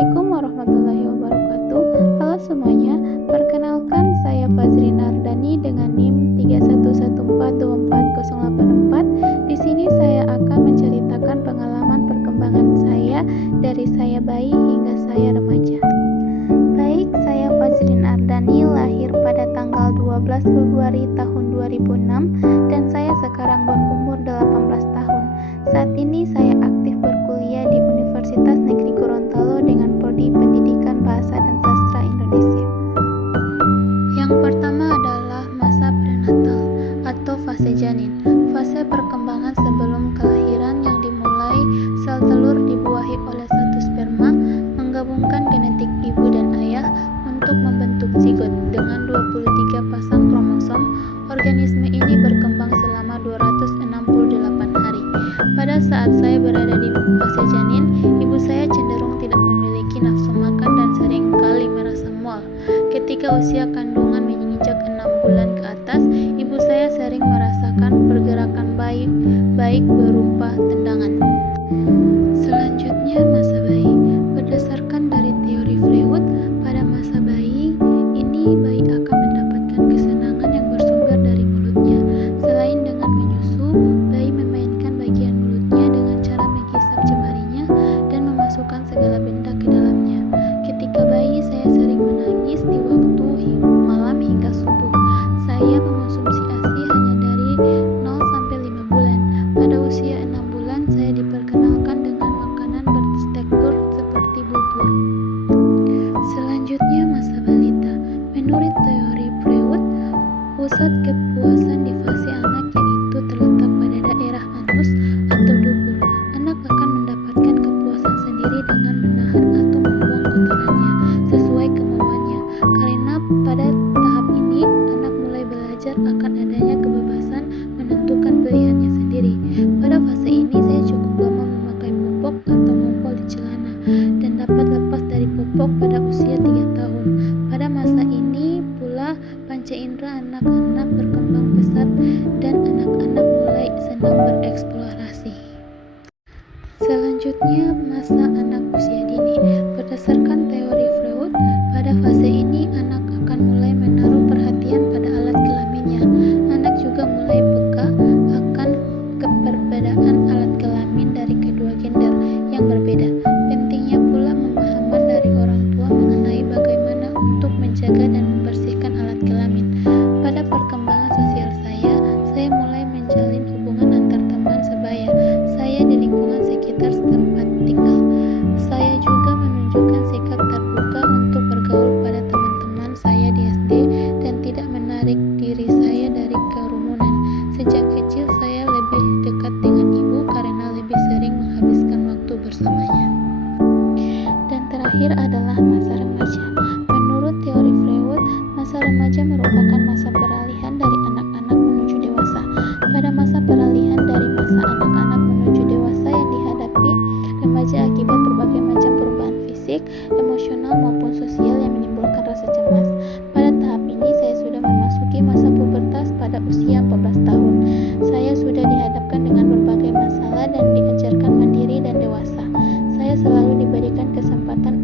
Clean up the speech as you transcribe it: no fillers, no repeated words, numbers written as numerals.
Assalamualaikum warahmatullahi wabarakatuh. Halo semuanya, perkenalkan saya Fazrin Ardani dengan NIM 31142404. Di sini saya akan menceritakan pengalaman perkembangan saya dari saya bayi hingga saya remaja. Baik, saya Fazrin Ardani lahir pada tanggal 12 Februari tahun 2006 dan saya sekarang berumur 18 tahun. Saat ini saya aktif berkuliah di Universitas Negeri Gorontalo dengan prodi Pendidikan Bahasa dan Sastra Indonesia. Yang pertama adalah masa prenatal atau fase janin, fase perkembangan sebelum kelahiran yang dimulai sel telur dibuahi oleh satu sperma menggabungkan genetik ibu dan ayah untuk membentuk zigot dengan 23 pasang kromosom. Organisme ini berkembang selama 268 hari. Pada saat saya berada di fase janin, ibu saya cenderung tidak memiliki nafsu makan dan seringkali merasa mual. Ketika usia kandungan menginjak 6 bulan ke atas, ibu saya sering merasakan pergerakan baik berupa tendangan. Selanjutnya, masa bayi. Berdasarkan dari teori Freud, pada masa bayi ini bayi akan mendapatkan kesenangan yang bersumber dari mulutnya. Selain dengan menyusu, bayi memainkan bagian mulutnya dengan cara menghisap jemarinya dan memasukkan segala benda ke dalamnya. Ketika bayi, saya sering menangis di waktu malam hingga subuh. Saya mengonsumsi ASI hanya dari 0 sampai 5 bulan. Pada usia 6 bulan, saya diperkenalkan dengan makanan bertekstur seperti bubur. Selanjutnya, masa balita. Menurut teori Freud, pusat kepuasan di fase anak yaitu terletak pada daerah anus atau dubur. Anak akan mendapatkan kepuasan sendiri dengan menahan atau membuang kotorannya sesuai kemauannya. Karena pada tahap ini, anak mulai belajar akan adanya kebebasan menentukan pilihannya sendiri. Pada fase ini, saya cukup lama memakai popok atau ngompol di celana dan dapat lepas dari popok pada usia 3 tahun. Pada masa ini pula panca indera anak-anak berkembang pesat dan anak-anak mulai senang bereksplorasi. Selanjutnya, masa anak usia dini. Berdasarkan teori Freud, pada fase ini anak akan mulai menaruh perhatian pada alat kelaminnya. Anak juga mulai peka akan keberbedaan alat kelamin dari kedua gender yang berbeda. Pentingnya pula pemahaman dari orang tua mengenai bagaimana untuk menjaga dan membersihkan alat kelamin. Pada perkembangan sosial saya mulai menjalin hubungan antar teman sebaya saya di lingkungan sekitar tempat tinggal. Saya juga menunjukkan sikap terbuka untuk bergaul pada teman-teman saya di SD dan tidak menarik diri saya dari kerumunan. Sejak kecil saya lebih dekat dengan ibu karena lebih sering menghabiskan waktu bersamanya. Dan terakhir adalah masa remaja. Menurut teori Freud, masa remaja merupakan masa peralihan dari anak-anak menuju dewasa. Pada masa peralihan dari masa anak-anak menuju dewasa yang dihadapi remaja akibat berbagai macam perubahan fisik, emosional maupun sosial yang menimbulkan rasa cemas. Pada tahap ini saya sudah memasuki masa pubertas pada usia 14 tahun. Saya sudah dihadapkan dengan berbagai masalah dan diajarkan mandiri dan dewasa. Saya selalu diberikan kesempatan